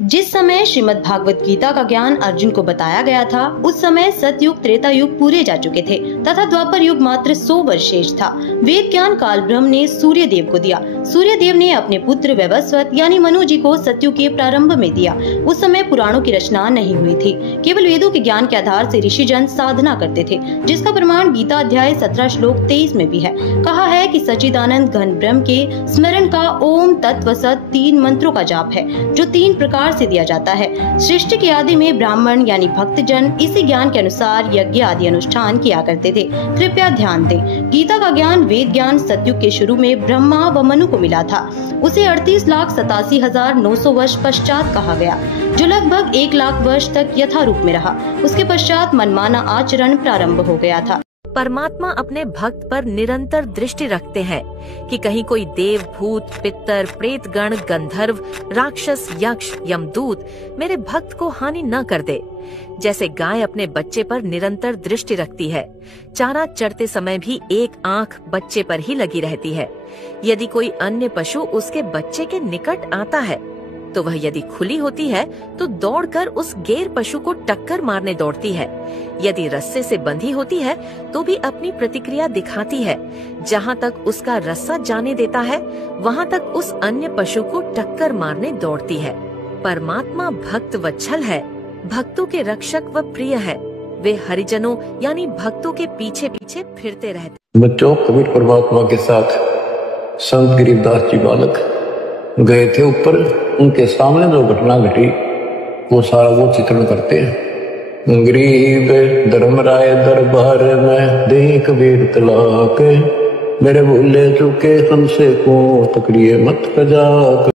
जिस समय श्रीमद् भागवत गीता का ज्ञान अर्जुन को बताया गया था, उस समय सतयुग त्रेता युग पूरे जा चुके थे तथा द्वापर युग मात्र 100 वर्ष शेष था। वेद ज्ञान काल ब्रह्म ने सूर्य देव को दिया। सूर्य देव ने अपने पुत्र वैवस्वत यानी मनु जी को सतयुग के प्रारंभ में दिया। उस समय पुराणों की रचना नहीं हुई थी, केवल वेदों के ज्ञान के आधार से ऋषिजन साधना करते थे, जिसका प्रमाण गीता अध्याय 17 श्लोक 23 में भी है। कहा है कि सच्चिदानंद घन ब्रह्म के स्मरण का ओम तत्व सत 3 मंत्रों का जाप है, जो 3 प्रकार से दिया जाता है। सृष्टि के आदि में ब्राह्मण यानी भक्तजन इसी ज्ञान के अनुसार यज्ञ आदि अनुष्ठान किया करते थे। कृपया ध्यान दें, गीता का ज्ञान वेद ज्ञान सतयुग के शुरू में ब्रह्मा व मनु को मिला था। उसे 38,87,900 वर्ष पश्चात कहा गया, जो लगभग 1 लाख वर्ष तक यथारूप में रहा। उसके पश्चात मनमाना आचरण प्रारंभ हो गया था। परमात्मा अपने भक्त पर निरंतर दृष्टि रखते हैं कि कहीं कोई देव, भूत, पितर, प्रेत गण, गंधर्व, राक्षस, यक्ष, यमदूत मेरे भक्त को हानि न कर दे। जैसे गाय अपने बच्चे पर निरंतर दृष्टि रखती है, चारा चरते समय भी एक आंख बच्चे पर ही लगी रहती है। यदि कोई अन्य पशु उसके बच्चे के निकट आता है तो वह यदि खुली होती है तो दौड़कर उस गैर पशु को टक्कर मारने दौड़ती है। यदि रस्से से बंधी होती है तो भी अपनी प्रतिक्रिया दिखाती है। जहाँ तक उसका रस्सा जाने देता है वहाँ तक उस अन्य पशु को टक्कर मारने दौड़ती है। परमात्मा भक्त वत्सल है, भक्तों के रक्षक व प्रिय है। वे हरिजनों यानी भक्तों के पीछे पीछे फिरते रहते। बच्चों, कबीर परमात्मा के साथ संत गरीबदास जी बालक गए थे ऊपर। उनके सामने जो घटना घटी वो सारा वो चित्रण करते हैं। गरीब धर्मराय दरबार में दे कबीर तलाक, मेरे भूले चुके हमसे को तकड़िए मत कजा।